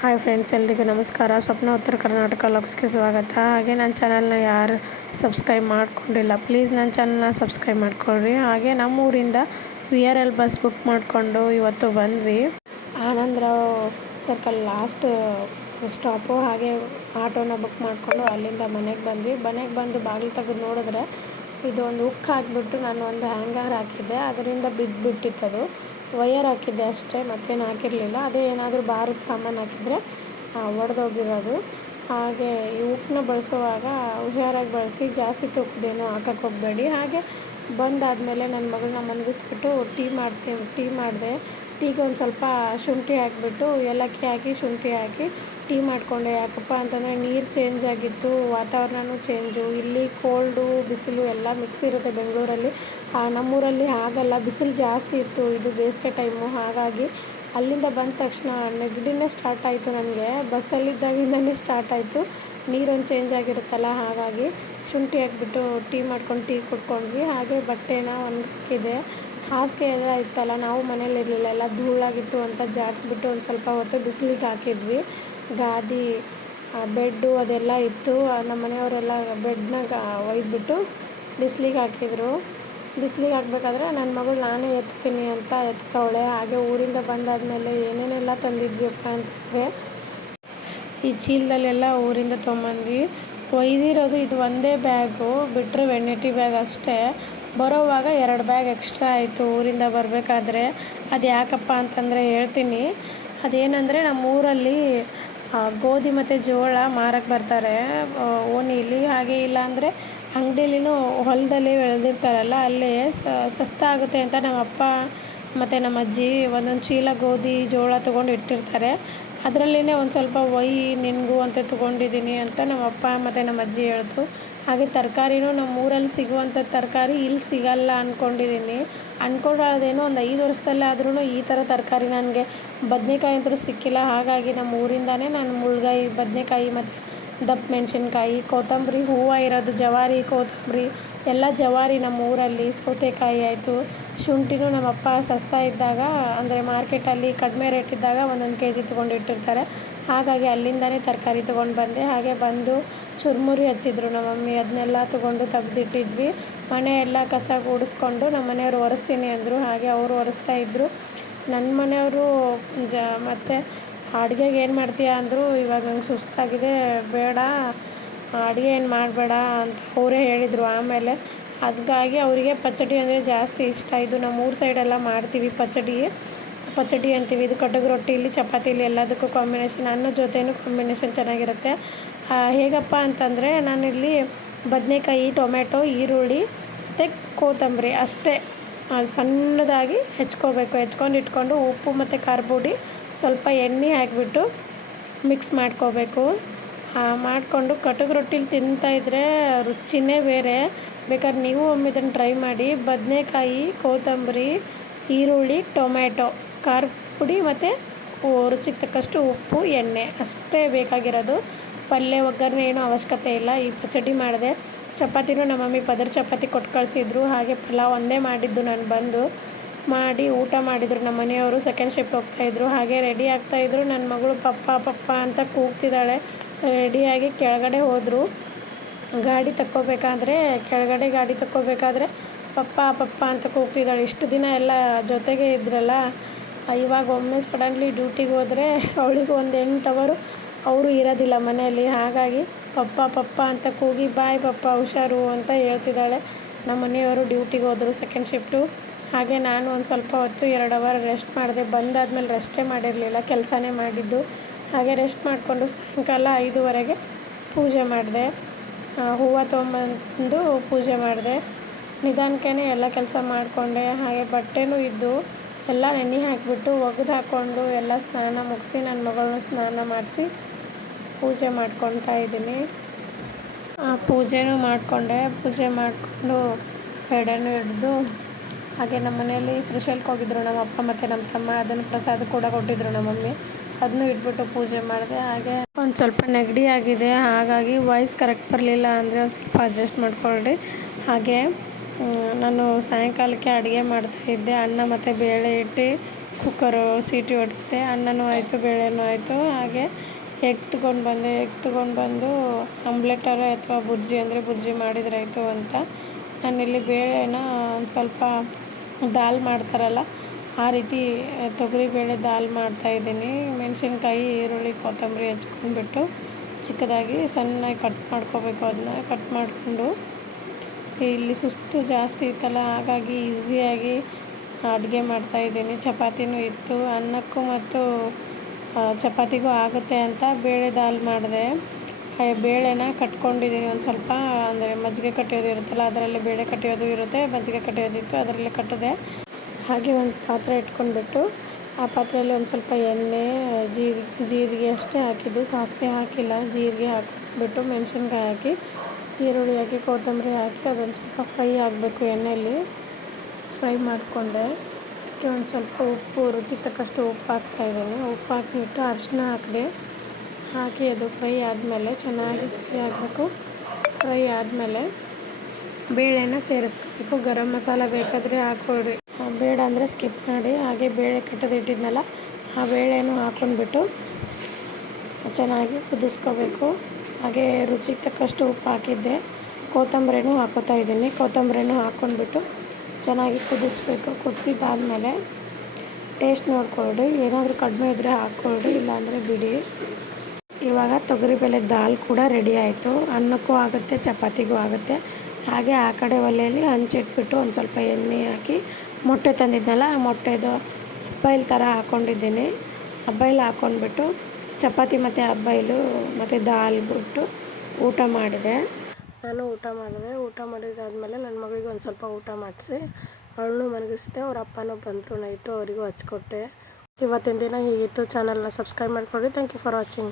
Hi friends, ಎಲ್ರಿಗೂ ನಮಸ್ಕಾರ. ಸ್ವಪ್ನ ಉತ್ತರ ಕರ್ನಾಟಕ ಲಾಗ್ಸ್ಗೆ ಸ್ವಾಗತ. ಹಾಗೆ ನನ್ನ ಚಾನಲ್ನ ಯಾರು ಸಬ್ಸ್ಕ್ರೈಬ್ ಮಾಡ್ಕೊಂಡಿಲ್ಲ, ಪ್ಲೀಸ್ ನನ್ನ ಚಾನಲ್ನ ಸಬ್ಸ್ಕ್ರೈಬ್ ಮಾಡ್ಕೊಳ್ರಿ. ಹಾಗೆ ನಮ್ಮೂರಿಂದ V R L bus book ಮಾಡಿಕೊಂಡು ಇವತ್ತು ಬಂದ್ವಿ. Anandrao circle last stop. ಹಾಗೆ ಆಟೋನ ಬುಕ್ ಮಾಡಿಕೊಂಡು ಅಲ್ಲಿಂದ ಮನೆಗೆ ಬಂದ್ವಿ. ಮನೆಗೆ ಬಂದು ಬಾಗಿಲು ತೆಗೆದು ನೋಡಿದ್ರೆ ಇದು ಒಂದು ಹುಕ್ ಹಾಕಿಬಿಟ್ಟು ನಾನು ಒಂದು ಹ್ಯಾಂಗರ್ ಹಾಕಿದ್ದೆ. ಅದರಿಂದ ಬಿದ್ದುಬಿಟ್ಟಿತ್ತದು ವಯರ್ ಹಾಕಿದ್ದೆ ಅಷ್ಟೇ, ಮತ್ತೇನು ಹಾಕಿರಲಿಲ್ಲ. ಅದೇ ಏನಾದರೂ ಭಾರದ ಸಾಮಾನು ಹಾಕಿದರೆ ಒಡೆದೋಗಿರೋದು. ಹಾಗೆ ಈ ಉಪ್ಪನ್ನ ಬಳಸುವಾಗ ಹುಷಾರಾಗಿ ಬಳಸಿ, ಜಾಸ್ತಿ ತೂಕದೇನು ಹಾಕಕ್ಕೆ ಹೋಗಬೇಡಿ. ಹಾಗೆ ಬಂದಾದಮೇಲೆ ನನ್ನ ಮಗಳನ್ನ ಮಲಗಿಸ್ಬಿಟ್ಟು ಟೀ ಮಾಡ್ತೀನಿ ಟೀ ಮಾಡಿದೆ. ಟೀಗೆ ಒಂದು ಸ್ವಲ್ಪ ಶುಂಠಿ ಹಾಕಿಬಿಟ್ಟು, ಏಲಕ್ಕಿ ಹಾಕಿ, ಶುಂಠಿ ಹಾಕಿ ಟೀ ಮಾಡಿಕೊಂಡೆ, ಯಾಕಪ್ಪ ಅಂತಂದರೆ ನೀರು ಚೇಂಜ್ ಆಗಿತ್ತು ವಾತಾವರಣವೂ ಚೇಂಜು ಇಲ್ಲಿ ಕೋಲ್ಡು ಬಿಸಿಲು ಎಲ್ಲ ಮಿಕ್ಸ್ ಇರುತ್ತೆ ಬೆಂಗಳೂರಲ್ಲಿ. ನಮ್ಮೂರಲ್ಲಿ ಆಗಲ್ಲ ಬಿಸಿಲು ಜಾಸ್ತಿ ಇತ್ತು, ಇದು ಬೇಸಿಗೆ ಟೈಮು ಹಾಗಾಗಿ ಅಲ್ಲಿಂದ ಬಂದ ತಕ್ಷಣ ನೆಗಡಿನೇ ಸ್ಟಾರ್ಟ್ ಆಯಿತು ನನಗೆ. ಬಸ್ಸಲ್ಲಿದ್ದಾಗಿಂದನೇ ಸ್ಟಾರ್ಟ್ ಆಯಿತು. ನೀರೊಂದು ಚೇಂಜ್ ಆಗಿರುತ್ತಲ್ಲ, ಹಾಗಾಗಿ ಶುಂಠಿ ಹಾಕ್ಬಿಟ್ಟು ಟೀ ಮಾಡ್ಕೊಂಡು ಟೀ ಕುಟ್ಕೊಂಡ್ವಿ ಹಾಗೆ ಬಟ್ಟೆನ ಒಣಗಾಕಿದೆ ಹಾಸಿಗೆ ಎಲ್ಲ ಇತ್ತಲ್ಲ, ನಾವು ಮನೇಲಿ ಇರಲಿಲ್ಲ ಎಲ್ಲ ಧೂಳಾಗಿತ್ತು ಅಂತ ಜಾಡಿಸ್ಬಿಟ್ಟು ಒಂದು ಸ್ವಲ್ಪ ಹೊತ್ತು ಬಿಸಿಲಿಗೆ ಹಾಕಿದ್ವಿ. ಗಾದಿ ಬೆಡ್ಡು ಅದೆಲ್ಲ ಇತ್ತು. ನಮ್ಮ ಮನೆಯವರೆಲ್ಲ ಬೆಡ್ನಾಗ ಒಯ್ದುಬಿಟ್ಟು ಬಿಸಿಲಿಗೆ ಹಾಕಿದರು. ಬಿಸಿಲಿಗೆ ಹಾಕ್ಬೇಕಾದ್ರೆ ನನ್ನ ಮಗಳು ನಾನೇ ಎತ್ತೀನಿ ಅಂತ ಎತ್ತವಳೆ ಹಾಗೆ ಊರಿಂದ ಬಂದಾದಮೇಲೆ ಏನೇನೆಲ್ಲ ತಂದಿದ್ವಿಯಪ್ಪ ಅಂತಂದರೆ, ಈ ಚೀಲದಲ್ಲೆಲ್ಲ ಊರಿಂದ ತೊಗೊಂಬಂದು ಒಯ್ದಿರೋದು ಇದು ಒಂದೇ ಬ್ಯಾಗು ಬಿಟ್ಟರೆ ವೆನಿಟಿ ಬ್ಯಾಗ್ ಅಷ್ಟೇ. ಬರೋವಾಗ ಎರಡು ಬ್ಯಾಗ್ ಎಕ್ಸ್ಟ್ರಾ ಆಯಿತು ಊರಿಂದ ಬರಬೇಕಾದ್ರೆ. ಅದು ಯಾಕಪ್ಪ ಅಂತಂದರೆ ಹೇಳ್ತೀನಿ. ಅದೇನಂದರೆ ನಮ್ಮ ಊರಲ್ಲಿ ಗೋಧಿ ಮತ್ತು ಜೋಳ ಮಾರಕ್ಕೆ ಬರ್ತಾರೆ. ಓಣಿಲಿ ಹಾಗೆ ಇಲ್ಲ ಅಂದರೆ ಅಂಗಡಿಲಿನೂ ಹೊಲದಲ್ಲಿ ಬೆಳೆದಿರ್ತಾರಲ್ಲ, ಅಲ್ಲೇ ಸಸ್ತ ಆಗುತ್ತೆ ಅಂತ ನಮ್ಮ ಅಪ್ಪ ಮತ್ತು ನಮ್ಮ ಅಜ್ಜಿ ಒಂದೊಂದು ಚೀಲ ಗೋಧಿ ಜೋಳ ತೊಗೊಂಡು ಇಟ್ಟಿರ್ತಾರೆ. ಅದರಲ್ಲಿನೇ ಒಂದು ಸ್ವಲ್ಪ ಒಯ್ಯಿ ನಿನಗೂ ಅಂತ ತೊಗೊಂಡಿದ್ದೀನಿ ಅಂತ ನಮ್ಮ ಅಪ್ಪ ಮತ್ತು ನಮ್ಮ ಅಜ್ಜಿ ಹೇಳಿದ್ರು. ಹಾಗೆ ತರಕಾರಿನೂ ನಮ್ಮ ಊರಲ್ಲಿ ಸಿಗುವಂಥ ತರಕಾರಿ ಇಲ್ಲಿ ಸಿಗಲ್ಲ ಅಂದ್ಕೊಂಡಿದ್ದೀನಿ ಅಂದ್ಕೊಂಡಾದೇನೋ ಒಂದು ಐದು ವರ್ಷದಲ್ಲಾದ್ರೂ ಈ ಥರ ತರಕಾರಿ ನನಗೆ ಬದನೇಕಾಯಿ ಅಂತೂ ಸಿಕ್ಕಿಲ್ಲ. ಹಾಗಾಗಿ ನಮ್ಮ ಊರಿಂದನೇ ನಾನು ಮುಳ್ಗಾಯಿ, ಬದನೇಕಾಯಿ ಮತ್ತು ದಪ್ಪ ಮೆಣಸಿನ್ಕಾಯಿ, ಕೊತ್ತಂಬರಿ, ಹೂವು ಇರೋದು ಜವಾರಿ, ಕೊತ್ತಂಬರಿ, ಎಲ್ಲ ಜವಾರಿ ನಮ್ಮ ಊರಲ್ಲಿ ಸೌತೆಕಾಯಿ ಆಯಿತು. ಶುಂಠಿನೂ ನಮ್ಮಪ್ಪ ಸಸ್ತಾ ಇದ್ದಾಗ, ಅಂದರೆ ಮಾರ್ಕೆಟಲ್ಲಿ ಕಡಿಮೆ ರೇಟ್ ಇದ್ದಾಗ ಒಂದೊಂದು ಕೆ ಜಿ ತೊಗೊಂಡಿಟ್ಟಿರ್ತಾರೆ ಹಾಗಾಗಿ ಅಲ್ಲಿಂದನೇ ತರಕಾರಿ ತೊಗೊಂಡು ಬಂದೆ. ಹಾಗೆ ಬಂದು ಚುರುಮುರಿ ಹಚ್ಚಿದ್ರು ನಮ್ಮ ಮಮ್ಮಿ. ಅದನ್ನೆಲ್ಲ ತೊಗೊಂಡು ತೆಗ್ದಿಟ್ಟಿದ್ವಿ. ಮನೆ ಎಲ್ಲ ಕಸ ಗುಡಿಸ್ಕೊಂಡು ನಮ್ಮ ಮನೆಯವರು ಒರೆಸ್ತೀನಿ ಅಂದರು. ಹಾಗೆ ಅವರು ಒರೆಸ್ತಾ ಇದ್ದರು ನನ್ನ ಮನೆಯವರು ಜ, ಮತ್ತು ಅಡುಗೆಗೆ ಏನು ಮಾಡ್ತೀಯ ಅಂದರು, ಇವಾಗ ನಂಗೆ ಸುಸ್ತಾಗಿದೆ, ಬೇಡ, ಅಡುಗೆ ಏನು ಮಾಡಬೇಡ ಅಂತ ಅವರೇ ಹೇಳಿದರು. ಆಮೇಲೆ ಅದಕ್ಕಾಗಿ ಅವರಿಗೆ ಪಚ್ಚಡಿ ಅಂದರೆ ಜಾಸ್ತಿ ಇಷ್ಟ. ಇದು ನಮ್ಮ ಊರ ಸೈಡೆಲ್ಲ ಮಾಡ್ತೀವಿ ಪಚ್ಚಡಿ ಪಚ್ಚಡಿ ಅಂತೀವಿ. ಇದು ಕಟಕ್ ರೊಟ್ಟಿಲಿ, ಚಪಾತಿಲಿ ಎಲ್ಲದಕ್ಕೂ ಕಾಂಬಿನೇಷನ್ ಅನ್ನ ಜೊತೆಯೂ ಕಾಂಬಿನೇಷನ್ ಚೆನ್ನಾಗಿರುತ್ತೆ. ಹೇಗಪ್ಪ ಅಂತಂದರೆ ನಾನಿಲ್ಲಿ ಬದನೇಕಾಯಿ ಟೊಮೆಟೊ ಈರುಳ್ಳಿ ಮತ್ತು ಕೊತ್ತಂಬರಿ ಅಷ್ಟೇ. ಸಣ್ಣದಾಗಿ ಹೆಚ್ಕೋಬೇಕು. ಹೆಚ್ಕೊಂಡು ಇಟ್ಕೊಂಡು ಉಪ್ಪು ಮತ್ತು ಖಾರ ಸ್ವಲ್ಪ ಎಣ್ಣೆ ಹಾಕಿಬಿಟ್ಟು ಮಿಕ್ಸ್ ಮಾಡ್ಕೋಬೇಕು. ಮಾಡಿಕೊಂಡು ಕಟಕ್ ರೊಟ್ಟಿಲಿ ತಿಂತಾಯಿದ್ರೆ ರುಚಿನೇ ಬೇರೆ. ಬೇಕಾದ್ರೆ ನೀವು ಒಮ್ಮೆ ಇದನ್ನು ಟ್ರೈ ಮಾಡಿ, ಬದನೇಕಾಯಿ, ಕೊತ್ತಂಬರಿ, ಈರುಳ್ಳಿ, ಟೊಮ್ಯಾಟೊ ಖಾರ ಪುಡಿ ಮತ್ತು ರುಚಿಗೆ ತಕ್ಕಷ್ಟು ಉಪ್ಪು, ಎಣ್ಣೆ, ಅಷ್ಟೇ ಬೇಕಾಗಿರೋದು. ಪಲ್ಯ ಒಗ್ಗರಣೆ ಏನೂ ಅವಶ್ಯಕತೆ ಇಲ್ಲ. ಈ ಪಚಡಿ ಮಾಡಿದೆ ಚಪಾತಿನೂ ನಮ್ಮ ಮಮ್ಮಿ ಪದರ್ ಚಪಾತಿ ಕೊಟ್ಟು ಕಳಿಸಿದ್ರು. ಹಾಗೆ ಪಲಾವ್ ಒಂದೇ ಮಾಡಿದ್ದು ನಾನು ಬಂದು. ಮಾಡಿ ಊಟ ಮಾಡಿದರು ನಮ್ಮ ಮನೆಯವರು. ಸೆಕೆಂಡ್ ಶಿಫ್ಟ್ ಹೋಗ್ತಾಯಿದ್ರು ಹಾಗೆ ರೆಡಿ ಆಗ್ತಾಯಿದ್ರು ನನ್ನ ಮಗಳು, ಪಪ್ಪ ಪಪ್ಪ ಅಂತ ಕೂಗ್ತಿದ್ದಾಳೆ. ರೆಡಿಯಾಗಿ ಕೆಳಗಡೆ ಹೋದರು. ಗಾಡಿ ತಕ್ಕೋಬೇಕಾದ್ರೆ, ಕೆಳಗಡೆ ಗಾಡಿ ತಕ್ಕೋಬೇಕಾದ್ರೆ, ಪಪ್ಪ ಪಪ್ಪ ಅಂತ ಕೂಗ್ತಿದ್ದಾಳೆ. ಇಷ್ಟು ದಿನ ಎಲ್ಲ ಜೊತೆಗೆ ಇದ್ರಲ್ಲ, ಇವಾಗ ಒಮ್ಮೆ ಸಡನ್ಲಿ ಡ್ಯೂಟಿಗೆ ಹೋದರೆ ಅವಳಿಗೆ ಒಂದು ಎಂಟು ಅವರು ಅವರು ಇರೋದಿಲ್ಲ ಮನೆಯಲ್ಲಿ. ಹಾಗಾಗಿ ಪಪ್ಪ ಪಪ್ಪ ಅಂತ ಕೂಗಿ, ಬಾಯ್ ಪಪ್ಪ, ಹುಷಾರು ಅಂತ ಹೇಳ್ತಿದ್ದಾಳೆ. ನಮ್ಮ ಮನೆಯವರು ಡ್ಯೂಟಿಗೆ ಹೋದರು ಸೆಕೆಂಡ್ ಶಿಫ್ಟು ಹಾಗೆ ನಾನು ಒಂದು ಸ್ವಲ್ಪ ಹೊತ್ತು ಎರಡು ಅವರ್ ರೆಸ್ಟ್ ಮಾಡಿದೆ. ಬಂದಾದ್ಮೇಲೆ ರೆಸ್ಟೇ ಮಾಡಿರಲಿಲ್ಲ, ಕೆಲಸನೇ ಮಾಡಿದ್ದು. ಹಾಗೆ ರೆಸ್ಟ್ ಮಾಡಿಕೊಂಡು ಸಾಯಂಕಾಲ ಐದುವರೆಗೆ ಪೂಜೆ ಮಾಡಿದೆ. ಹೂವು ತೊಗೊಂಬಂದು ಪೂಜೆ ಮಾಡಿದೆ. ನಿಧಾನಕ್ಕೆ ಎಲ್ಲ ಕೆಲಸ ಮಾಡಿಕೊಂಡೆ. ಹಾಗೆ ಬಟ್ಟೆನೂ ಇದ್ದು ಎಲ್ಲ ನೆನೆ ಹಾಕಿಬಿಟ್ಟು ಒಗೆದು ಹಾಕ್ಕೊಂಡು ಎಲ್ಲ ಸ್ನಾನ ಮುಗಿಸಿ ನನ್ನ ಮಗಳನ್ನೂ ಸ್ನಾನ ಮಾಡಿಸಿ ಪೂಜೆ ಮಾಡ್ಕೊತಾ ಇದ್ದೀನಿ. ಪೂಜೆನೂ ಮಾಡಿಕೊಂಡೆ. ಪೂಜೆ ಮಾಡಿಕೊಂಡು ಎಡೆನೂ ಹಿಡಿದು ಹಾಗೆ ನಮ್ಮ ಮನೆಯಲ್ಲಿ ಶ್ರೀಶೈಲಕ್ಕೆ ಹೋಗಿದ್ರು ನಮ್ಮ ಅಪ್ಪ ಮತ್ತು ನಮ್ಮ ತಮ್ಮ ಅದನ್ನು ಪ್ರಸಾದ ಕೂಡ ಕೊಟ್ಟಿದ್ದರು ನಮ್ಮ ಮಮ್ಮಿ ಅದನ್ನು ಇಟ್ಬಿಟ್ಟು ಪೂಜೆ ಮಾಡಿದೆ. ಹಾಗೆ ಒಂದು ಸ್ವಲ್ಪ ನೆಗಡಿ ಆಗಿದೆ. ಹಾಗಾಗಿ ವಾಯ್ಸ್ ಕರೆಕ್ಟ್ ಬರಲಿಲ್ಲ ಅಂದರೆ ಒಂದು ಸ್ವಲ್ಪ ಅಡ್ಜಸ್ಟ್ ಮಾಡಿಕೊಳ್ಳಿ ಹಾಗೆ ನಾನು ಸಾಯಂಕಾಲಕ್ಕೆ ಅಡುಗೆ ಮಾಡ್ತಾ ಇದ್ದೆ. ಅನ್ನ ಮತ್ತು ಬೇಳೆ ಇಟ್ಟು ಕುಕ್ಕರು ಸೀಟಿ ಹೊಡೆಸ್ದೆ ಅನ್ನನೂ ಆಯಿತು, ಬೇಳೆನೂ ಆಯಿತು. ಹಾಗೆ ಎಗ್ ತೊಗೊಂಡು ಬಂದೆ. ಎಗ್ ತೊಗೊಂಡು ಬಂದು ಆಮ್ಲೆಟರು ಅಥವಾ ಬುರ್ಜಿ ಅಂದರೆ ಬುರ್ಜಿ ಮಾಡಿದ್ರಾಯಿತು ಅಂತ. ನಾನಿಲ್ಲಿ ಬೇಳೆನ ಒಂದು ಸ್ವಲ್ಪ ದಾಲ್ ಮಾಡ್ತಾರಲ್ಲ ಆ ರೀತಿ ತೊಗರಿಬೇಳೆ ದಾಲ್ ಮಾಡ್ತಾಯಿದ್ದೀನಿ ಮೆಣಸಿನ್ಕಾಯಿ, ಈರುಳ್ಳಿ, ಕೊತ್ತಂಬರಿ ಹೆಚ್ಕೊಂಡ್ಬಿಟ್ಟು ಚಿಕ್ಕದಾಗಿ ಸಣ್ಣಗೆ ಕಟ್ ಮಾಡ್ಕೊಬೇಕು ಅದನ್ನ ಕಟ್ ಮಾಡಿಕೊಂಡು ಇಲ್ಲಿ ಸುಸ್ತು ಜಾಸ್ತಿ ಇತ್ತಲ್ಲ, ಹಾಗಾಗಿ ಈಸಿಯಾಗಿ ಅಡುಗೆ ಮಾಡ್ತಾಯಿದ್ದೀನಿ ಚಪಾತಿನೂ ಇತ್ತು. ಅನ್ನಕ್ಕೂ ಮತ್ತು ಚಪಾತಿಗೂ ಆಗುತ್ತೆ ಅಂತ ಬೇಳೆ ದಾಲ್ ಮಾಡಿದೆ. ಬೇಳೆನ ಕಟ್ಕೊಂಡಿದ್ದೀನಿ ಒಂದು ಸ್ವಲ್ಪ. ಅಂದರೆ ಮಜ್ಜಿಗೆ ಕಟ್ಟಿಯೋದು ಇರುತ್ತಲ್ಲ, ಅದರಲ್ಲಿ ಬೇಳೆ ಕಟ್ಟಿಯೋದು ಇರುತ್ತೆ, ಮಜ್ಜಿಗೆ ಕಟ್ಟಿಯೋದಿತ್ತು, ಅದರಲ್ಲಿ ಕಟ್ಟಿದೆ. ಹಾಗೆ ಒಂದು ಪಾತ್ರೆ ಇಟ್ಕೊಂಡ್ಬಿಟ್ಟು, ಆ ಪಾತ್ರೆಯಲ್ಲಿ ಒಂದು ಸ್ವಲ್ಪ ಎಣ್ಣೆ ಜೀರಿಗೆ ಜೀರಿಗೆ ಅಷ್ಟೇ ಹಾಕಿದ್ದು. ಸಾಸಿವೆ ಹಾಕಿಲ್ಲ, ಜೀರಿಗೆ ಹಾಕಿಬಿಟ್ಟು ಮೆಣಸಿನ್ಕಾಯಿ ಹಾಕಿ, ಈರುಳ್ಳಿ ಹಾಕಿ, ಕೊತ್ತಂಬರಿ ಹಾಕಿ, ಅದೊಂದು ಸ್ವಲ್ಪ ಫ್ರೈ ಆಗಬೇಕು ಎಣ್ಣೆಯಲ್ಲಿ ಫ್ರೈ ಮಾಡಿಕೊಂಡೆ. ಅದಕ್ಕೆ ಒಂದು ಸ್ವಲ್ಪ ಉಪ್ಪು ರುಚಿ ತಕ್ಕಷ್ಟು ಉಪ್ಪು ಹಾಕ್ತಾಯಿದ್ದೀನಿ ಉಪ್ಪು ಹಾಕಿಬಿಟ್ಟು ಅರಿಶಿನ ಹಾಕಿದೆ, ಹಾಕಿ ಅದು ಫ್ರೈ ಆದಮೇಲೆ, ಚೆನ್ನಾಗಿ ಫ್ರೈ ಆಗಬೇಕು. ಫ್ರೈ ಆದಮೇಲೆ, ಬೇಳೆನ ಸೇರಿಸ್ಕೋಬೇಕು. ಗರಂ ಮಸಾಲ ಬೇಕಾದರೆ ಹಾಕ್ಕೊಳ್ರಿ. ಬೇಡ ಅಂದರೆ ಸ್ಕಿಪ್ ಮಾಡಿ, ಹಾಗೆ ಬೇಳೆ ಕಟ್ಟೋದಿಟ್ಟಿದ್ನಲ್ಲ ಆ ಬೇಳೆನೂ ಹಾಕ್ಕೊಂಡ್ಬಿಟ್ಟು ಚೆನ್ನಾಗಿ ಕುದಿಸ್ಕೋಬೇಕು. ಹಾಗೆ ರುಚಿಗೆ ತಕ್ಕಷ್ಟು ಉಪ್ಪು ಹಾಕಿದ್ದೆ. ಕೊತ್ತಂಬರಿನೂ ಹಾಕೋತಾ ಇದ್ದೀನಿ. ಕೊತ್ತಂಬರಿನೂ ಹಾಕ್ಕೊಂಡ್ಬಿಟ್ಟು ಚೆನ್ನಾಗಿ ಕುದಿಸ್ಬೇಕು. ಕುದಿಸಿದ್ದಾದಮೇಲೆ ಟೇಸ್ಟ್ ನೋಡ್ಕೊಳ್ರಿ ಏನಾದರೂ ಕಡಿಮೆ ಇದ್ದರೆ ಹಾಕ್ಕೊಳ್ರಿ, ಇಲ್ಲಾಂದರೆ ಬಿಡಿ. ಇವಾಗ ತೊಗರಿಬೇಳೆ ದಾಲ್ ಕೂಡ ರೆಡಿ ಆಯಿತು. ಅನ್ನಕ್ಕೂ ಆಗುತ್ತೆ, ಚಪಾತಿಗೂ ಆಗುತ್ತೆ. ಹಾಗೆ ಆ ಕಡೆ ಒಲೆಯಲ್ಲಿ ಹಂಚಿಟ್ಬಿಟ್ಟು ಒಂದು ಸ್ವಲ್ಪ ಎಣ್ಣೆ ಹಾಕಿ ಮೊಟ್ಟೆ ತಂದಿದ್ನಲ್ಲ, ಆ ಮೊಟ್ಟೆದು ಹಬ್ಬೈಲ್ ಥರ ಹಾಕ್ಕೊಂಡಿದ್ದೀನಿ ಹಬ್ಬೈಲ್ ಹಾಕ್ಕೊಂಡ್ಬಿಟ್ಟು ಚಪಾತಿ ಮತ್ತು ಅಬ್ಬೈಲು ಮತ್ತು ದಾಲ್ ಬಿಟ್ಟು ಊಟ ಮಾಡಿದೆ. ನಾನು ಊಟ ಮಾಡಿದೆ. ಊಟ ಮಾಡಿದಾದಮೇಲೆ ನನ್ನ ಮಗಳಿಗೆ ಒಂದು ಸ್ವಲ್ಪ ಊಟ ಮಾಡಿಸಿ, ಅವಳನ್ನು ಮಲಗಿಸಿದೆ, ಅವ್ರ ಅಪ್ಪನೂ ಬಂದರು ನೈಟು, ಅವರಿಗೂ ಹಚ್ಕೊಟ್ಟೆ. ಇವತ್ತಿನ ದಿನ ಹೀಗಿತ್ತು ಚಾನಲ್ನ ಸಬ್ಸ್ಕ್ರೈಬ್ ಮಾಡಿಕೊಡಿ ಥ್ಯಾಂಕ್ ಯು ಫಾರ್ ವಾಚಿಂಗ್